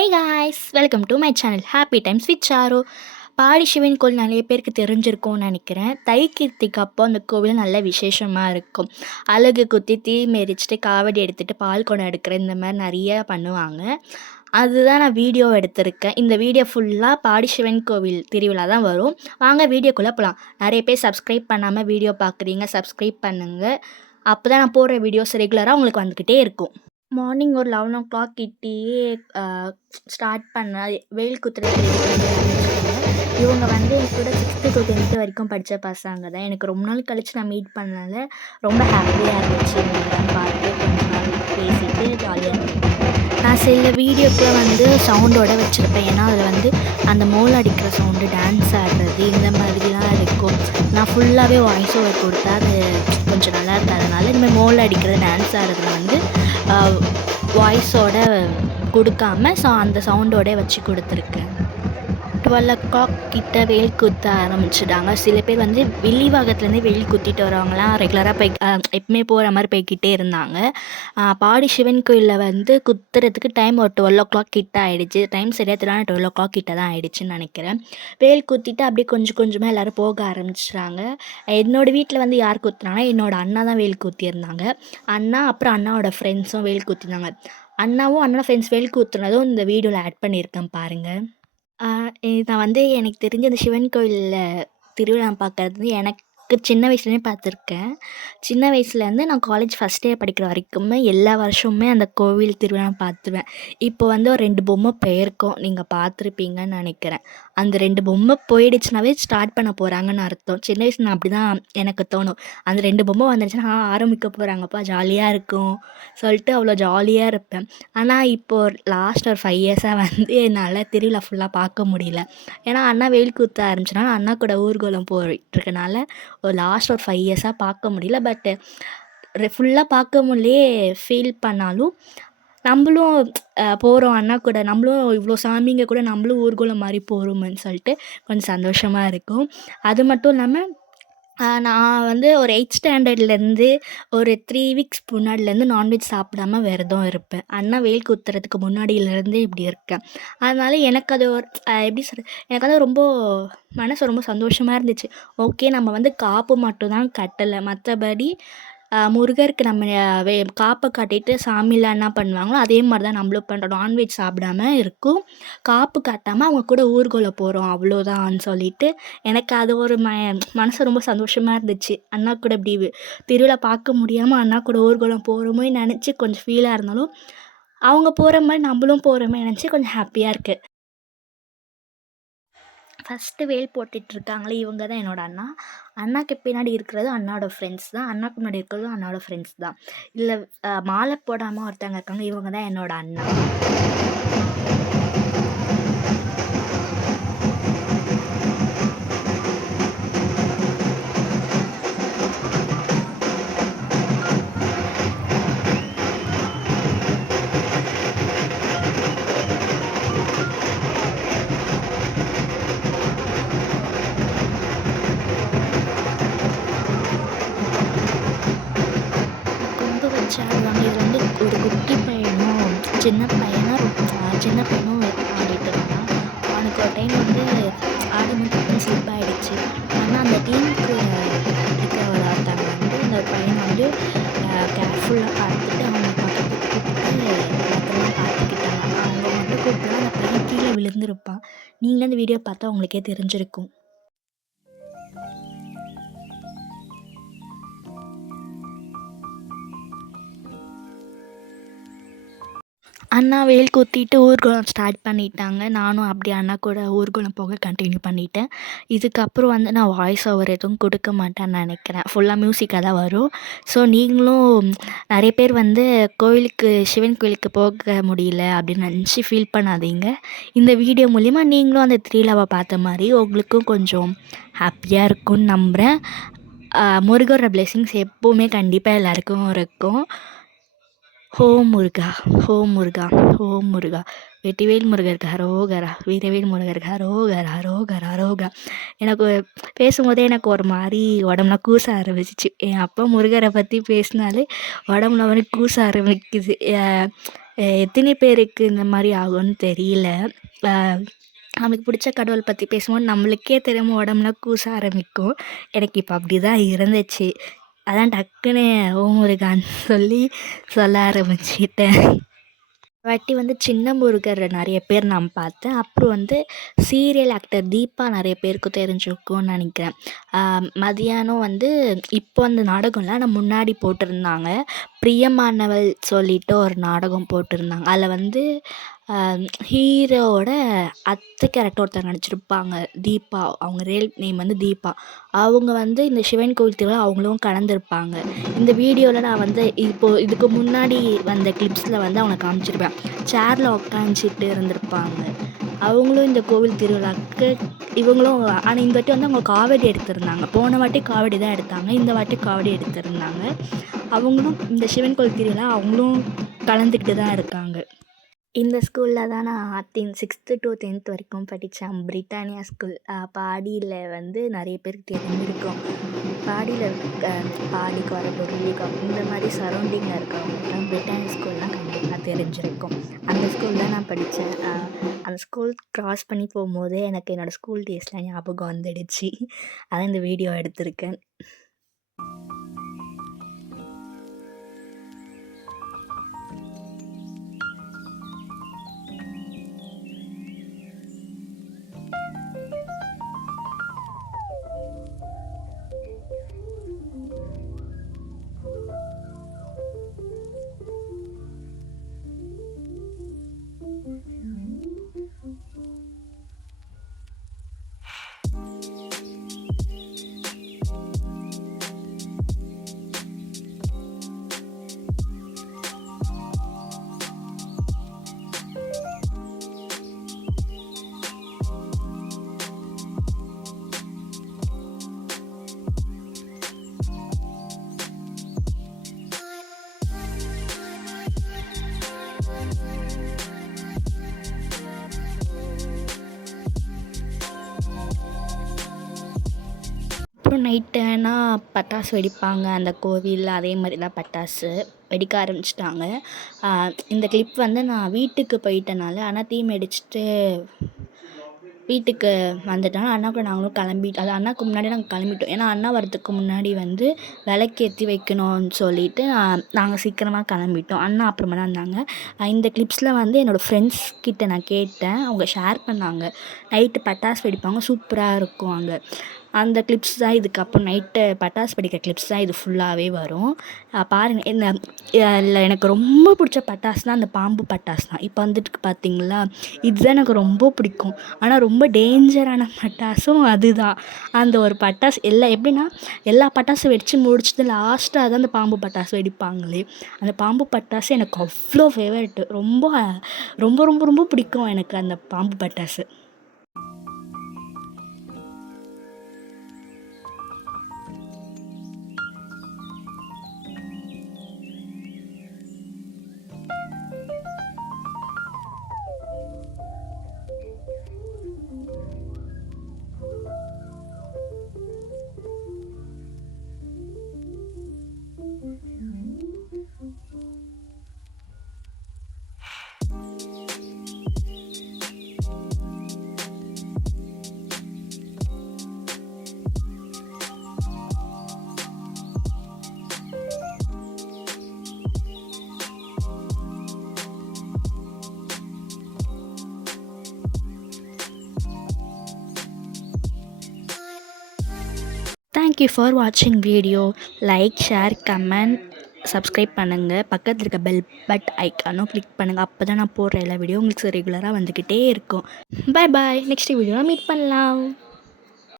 Hey guys, welcome to my channel happy times with Charu. பாடி சிவன் கோவில் நிறைய பேருக்கு தெரிஞ்சிருக்கும்னு நினைக்கிறேன். தை கீர்த்திக்கு அப்போ அந்த கோவில் நல்ல விசேஷமாக இருக்கும். அலகு குத்தி தீ மெரிச்சிட்டு காவடி எடுத்துகிட்டு பால் குடம் எடுக்கிற இந்த மாதிரி நிறைய பண்ணுவாங்க. அதுதான் நான் வீடியோ எடுத்திருக்கேன். இந்த வீடியோ ஃபுல்லாக பாடி சிவன் கோவில் திருவிழா தான் வரும். வாங்க வீடியோக்குள்ளே போகலாம். நிறைய பேர் சப்ஸ்கிரைப் பண்ணாமல் வீடியோ பார்க்குறீங்க, சப்ஸ்கிரைப் பண்ணுங்கள். அப்போ தான் நான் போடுற வீடியோஸ் ரெகுலராக உங்களுக்கு வந்துக்கிட்டே இருக்கும். மார்னிங் ஒரு 11:00 கிட்டேயே ஸ்டார்ட் பண்ண வெயில் குத்துறது ரெடி பண்ணி ஆரம்பிச்சிட்டாங்க. இவங்க வந்து என் கூட 6th to 10th வரைக்கும் படித்த பசங்க தான். எனக்கு ரொம்ப நாள் கழித்து நான் மீட் பண்ணனால ரொம்ப ஹாப்பியாக இருந்துச்சு. இவங்கெல்லாம் பார்த்து கொஞ்ச நாள் பேசிட்டு ஜாலியாக இருந்துச்சு. நான் சில வீடியோக்குள்ள வந்து சவுண்டோட வச்சுருப்பேன். ஏன்னா அதில் வந்து அந்த மோல் அடிக்கிற சவுண்டு, டான்ஸ் ஆடுறது இந்த மாதிரிலாம் இருக்கும். நான் ஃபுல்லாகவே வாய்ஸ் ஓவர் கொடுத்தா அது கொஞ்சம் நல்லா இருக்காதனால இனிமேல் மோல் அடிக்கிறது, டான்ஸ் ஆடுறதுல வந்து வாய்ஸோட கொடுக்காம அந்த சவுண்டோட வச்சு கொடுத்துருக்கேன். 12:00 கிட்ட வெயில் குத்த ஆரம்பிச்சிட்டாங்க. சில பேர் வந்து வில்லிவாகத்துலேருந்து வெயில் குத்திட்டு வரவங்களாம் ரெகுலராக போய் எப்பவுமே போகிற மாதிரி போய்கிட்டே இருந்தாங்க. பாடி சிவன் கோயிலில் வந்து குத்துறதுக்கு டைம் ஒரு 12:00 கிட்ட ஆகிடுச்சு. டைம் சரியாக தெரியல, 12:00 கிட்ட தான் ஆகிடுச்சின்னு நினைக்கிறேன். வெயில் குத்திட்டு அப்படியே கொஞ்சம் கொஞ்சமாக எல்லோரும் போக ஆரம்பிச்சிட்டாங்க. என்னோடய வீட்டில் வந்து யார் குத்துனாங்கன்னா என்னோடய அண்ணா தான் வெயில் குத்தியிருந்தாங்க. அண்ணா அப்புறம் அண்ணாவோட ஃப்ரெண்ட்ஸும் வெயில் குத்திருந்தாங்க. அண்ணாவும் அண்ணா ஃப்ரெண்ட்ஸ் வெயில் குத்துனதும் இந்த வீடியோவில் ஆட் பண்ணியிருக்கேன் பாருங்கள். நான் வந்து எனக்கு தெரிஞ்ச அந்த சிவன் கோயிலில் திருவிழா பார்க்கறது எனக்கு சின்ன வயசுலேருந்தே பார்த்துருக்கேன். சின்ன வயசுலேருந்து நான் காலேஜ் ஃபஸ்ட் இயர் படிக்கிற வரைக்குமே எல்லா வருஷமுமே அந்த கோவில் திருவிழா பார்த்துருவேன். இப்போ வந்து ஒரு 2 பொம்மை போயிருக்கோம், நீங்கள் பார்த்துருப்பீங்கன்னு நினைக்கிறேன். அந்த 2 பொம்மை போயிடுச்சுனாவே ஸ்டார்ட் பண்ண போகிறாங்கன்னு அர்த்தம். சின்ன வயசில் நான் அப்படி தான் எனக்கு தோணும். அந்த 2 பொம்மை வந்துருச்சுன்னா ஆரம்பிக்க போகிறாங்கப்பா, ஜாலியாக இருக்கும் சொல்லிட்டு அவ்வளோ ஜாலியாக இருப்பேன். ஆனால் இப்போது லாஸ்ட் ஒரு 5 இயர்ஸாக வந்து என்னால் திருவிழா ஃபுல்லாக பார்க்க முடியல. ஏன்னா அண்ணா வெயில் குத்த ஆரம்பிச்சனால அண்ணா கூட ஊர்வலம் போயிட்டுருக்கனால ஒரு லாஸ்ட் ஒரு 5 இயர்ஸாக பார்க்க முடியல. பட்டு ஃபுல்லாக பார்க்க முடியலையே ஃபீல் பண்ணாலும் நம்மளும் போகிறோம் அண்ணா கூட, நம்மளும் இவ்வளோ சாமிங்க கூட நம்மளும் ஊர்வலம் மாதிரி போகிறோமேன்னு சொல்லிட்டு கொஞ்சம் சந்தோஷமாக இருக்கும். அது மட்டும் இல்லாமல் நான் வந்து ஒரு 8th ஸ்டாண்டர்ட்லேருந்து ஒரு 3 வீக்ஸ் முன்னாடிலேருந்து நான்வெஜ் சாப்பிடாம விரதம் இருப்பேன். அண்ணா வெயில் குத்துறதுக்கு முன்னாடியிலேருந்தே இப்படி இருக்கேன். அதனால எனக்கு அது ஒரு எப்படி சொல்கிறது, எனக்கு வந்து ரொம்ப மனசு ரொம்ப சந்தோஷமாக இருந்துச்சு. ஓகே, நம்ம வந்து காப்பு மட்டும் தான் கட்டலை, மற்றபடி முருகருக்கு நம்ம காப்பை கட்டிட்டு சாமிலாம் என்ன பண்ணுவாங்களோ அதே மாதிரி தான் நம்மளும் பண்ணுறோம். நான்வெஜ் சாப்பிடாம இருக்கும், காப்பு கட்டாமல் அவங்க கூட ஊர்வலம் போகிறோம் அவ்வளோதான்னு சொல்லிட்டு எனக்கு அது ஒரு மனசு ரொம்ப சந்தோஷமாக இருந்துச்சு. அண்ணா கூட இப்படி திருவிழா பார்க்க முடியாமல் அண்ணா கூட ஊர்வலம் போகிறோமோ நினச்சி கொஞ்சம் ஃபீலாக இருந்தாலும் அவங்க போகிற மாதிரி நம்மளும் போகிற மாதிரி நினச்சி கொஞ்சம் ஹாப்பியாக இருக்குது. ஃபஸ்ட்டு வேல் போட்டுட்ருக்காங்களே இவங்க தான் என்னோடய அண்ணா. அண்ணாக்கு பின்னாடி இருக்கிறது அண்ணாவோட ஃப்ரெண்ட்ஸ் தான். அண்ணாக்கு முன்னாடி இருக்கிறதும் அண்ணாவோட ஃப்ரெண்ட்ஸ் தான். இல்லை மாலை போடாமல் ஒருத்தவங்க இருக்காங்க, இவங்க தான் என்னோடய அண்ணா. ஆடுவாங்க. இதில் வந்து ஒரு குட்டி பையனும் சின்ன பையனும் ஆடிட்டு இருந்தான். அவனுக்கு ஒரு டைம் வந்து ஆடும்போது ஸ்லிப் ஆகிடுச்சு. ஆனால் அந்த டீமுக்கு இருக்கிற ஒருத்தவங்க வந்து அந்த பையனை வந்து கேர்ஃபுல்லாக பார்த்துட்டு அவங்க பக்கத்துக்கு கூப்பிட்டு பத்திரமா பார்த்துக்கிட்டாங்க. அவங்க மட்டும் கூப்பிட்டு அந்த பையன் கீழே விழுந்திருப்பான். நீங்களே அந்த வீடியோ பார்த்தா உங்களுக்கே தெரிஞ்சிருக்கும். அண்ணா வெயில் குத்திட்டு ஊர்வலம் ஸ்டார்ட் பண்ணிட்டாங்க. நானும் அப்படியே அண்ணா கூட ஊர்வலம் போக கண்டினியூ பண்ணிட்டேன். இதுக்கப்புறம் வந்து நான் வாய்ஸ் ஓவர் எதுவும் கொடுக்க மாட்டேன்னு நினைக்கிறேன். ஃபுல்லாக மியூசிக்காக தான் வரும். ஸோ நீங்களும் நிறைய பேர் வந்து சிவன் கோயிலுக்கு போக முடியல அப்படின்னு நினச்சி ஃபீல் பண்ணாதீங்க. இந்த வீடியோ மூலிமா நீங்களும் அந்த திருவிழாவை பார்த்த மாதிரி உங்களுக்கும் கொஞ்சம் ஹாப்பியாக இருக்கும்னு நம்புகிறேன். முருகரோட பிளெஸிங்ஸ் எப்போவுமே கண்டிப்பாக எல்லாருக்கும் இருக்கும். ஓம் முருகா, ஓம் முருகா, ஓம் முருகா, வெற்றிவேல் முருகருக்கு அரோகரா, வீரவேல் முருகருக்கு அரோகரா, அரோகரா, அரோகரா. எனக்கு பேசும்போதே எனக்கு ஒரு மாதிரி உடம்புலாம் கூச ஆரம்பிச்சிச்சு. என் அப்பா முருகரை பற்றி பேசினாலே உடம்புல வந்து கூச ஆரம்பிக்குது. எத்தனை பேருக்கு இந்த மாதிரி ஆகும்னு தெரியல. நமக்கு பிடிச்ச கடவுள் பற்றி பேசும்போது நம்மளுக்கே தெரியாமல் உடம்புலாம் கூச ஆரம்பிக்கும். எனக்கு இப்போ அப்படி தான் இருந்துச்சு. அதான் டக்குன்னு ஓ முருகான்னு சொல்ல ஆரம்பிச்சிட்டேன். வாட்டி வந்து சின்ன முருகர் நிறைய பேர் நான் பார்த்தேன். அப்புறம் சீரியல் ஆக்டர் தீபா நிறைய பேருக்கு தெரிஞ்சிருக்கும்னு நினைக்கிறேன். மதியானம் இப்போ அந்த நாடகம்லாம் ஆனால் முன்னாடி போட்டிருந்தாங்க. பிரியமானவள் சொல்லிட்டு ஒரு நாடகம் போட்டிருந்தாங்க. அதில் ஹீரோவோட அத்தை கேரக்டர் ஒருத்தர் நடிச்சிருப்பாங்க, தீபா. அவங்க ரியல் நேம் தீபா. அவங்க இந்த சிவன் கோவில் திருவிழா அவங்களும் கலந்துருப்பாங்க. இந்த வீடியோவில் நான் இதுக்கு முன்னாடி வந்த கிளிப்ஸில் அவங்கள காமிச்சிருப்பேன். சேரில் உட்காந்துட்டு இருந்திருப்பாங்க. அவங்களும் இந்த கோவில் திருவிழாவுக்கு இவங்களும். ஆனால் இந்த வாட்டி அவங்க காவடி எடுத்திருந்தாங்க. போன வாட்டி காவடி தான் எடுத்தாங்க, இந்த வாட்டி காவடி எடுத்திருந்தாங்க. அவங்களும் இந்த சிவன் கோவில் திருவிழா அவங்களும் கலந்துக்கிட்டு தான் இருக்காங்க. இந்த ஸ்கூலில் தான் நான் 6th to 10th வரைக்கும் படித்தேன். Britannia school. பாடியில் நிறைய பேருக்கு தெரிஞ்சிருக்கும். பாடியில் பாடி, கொரட்டூர், இந்த மாதிரி சரௌண்டிங்கில் இருக்கிறவங்களுக்குலாம் பிரிட்டானியா ஸ்கூல்லாம் கண்டிப்பாக தெரிஞ்சிருக்கும். அந்த ஸ்கூல் தான் நான் படித்தேன். அந்த ஸ்கூல் க்ராஸ் பண்ணி போகும்போதே எனக்கு என்னோடய ஸ்கூல் டேஸ்லாம் ஞாபகம் வந்துடுச்சு. அதான் இந்த வீடியோ எடுத்திருக்கேன். அப்புறம் நைட்டு ஆனால் பட்டாசு வெடிப்பாங்க அந்த கோவிலில். அதே மாதிரி தான் பட்டாசு வெடிக்க ஆரம்பிச்சிட்டாங்க. இந்த கிளிப் நான் வீட்டுக்கு போயிட்டனால ஆனால் தீ மிதிச்சிட்டு வீட்டுக்கு வந்துட்டோம். அண்ணாவுக்கு நாங்களும் கிளம்பிட்டோம். அது அண்ணாவுக்கு முன்னாடி நாங்கள் கிளம்பிட்டோம். ஏன்னா அண்ணா வரதுக்கு முன்னாடி விளக்கேற்றி வைக்கணும்னு சொல்லிட்டு நாங்கள் சீக்கிரமாக கிளம்பிட்டோம். அண்ணா அப்புறமா தான் இருந்தாங்க. இந்த கிளிப்ஸில் என்னோடய ஃப்ரெண்ட்ஸ் கிட்ட நான் கேட்டேன். அவங்க ஷேர் பண்ணாங்க. நைட்டு பட்டாசு வெடிப்பாங்க, சூப்பராக இருக்கும் அங்கே. அந்த கிளிப்ஸ் தான் இதுக்கப்புறம் நைட்டு பட்டாசு வெடிக்கிற கிளிப்ஸ் தான் இது ஃபுல்லாகவே வரும். பாருங்கள். இல்லை, எனக்கு ரொம்ப பிடிச்ச பட்டாசுனா அந்த பாம்பு பட்டாசு தான். இப்போ பார்த்தீங்களா, இதுதான் எனக்கு ரொம்ப பிடிக்கும். ஆனால் ரொம்ப டேஞ்சரான பட்டாசும் அதுதான். அந்த ஒரு பட்டாசு எப்படின்னா எல்லா பட்டாசும் வெடித்து முடிச்சுட்டு லாஸ்ட்டாக தான் அந்த பாம்பு பட்டாசு வெடிப்பாங்களே. அந்த பாம்பு பட்டாசு எனக்கு அவ்வளோ ஃபேவரெட்டு. ரொம்ப ரொம்ப ரொம்ப ரொம்ப பிடிக்கும் எனக்கு அந்த பாம்பு பட்டாசு. தேங்க்யூ ஃபார் வாட்சிங் video. Like, share, comment, subscribe பண்ணுங்கள். பக்கத்தில் இருக்க பெல் ஐக்கானும் கிளிக் பண்ணுங்கள். அப்போ தான் நான் போடுற எல்லா வீடியோ உங்களுக்கு ரெகுலராக வந்துக்கிட்டே இருக்கும். Bye bye. நெக்ஸ்ட் வீடியோவில் மீட் பண்ணலாம்.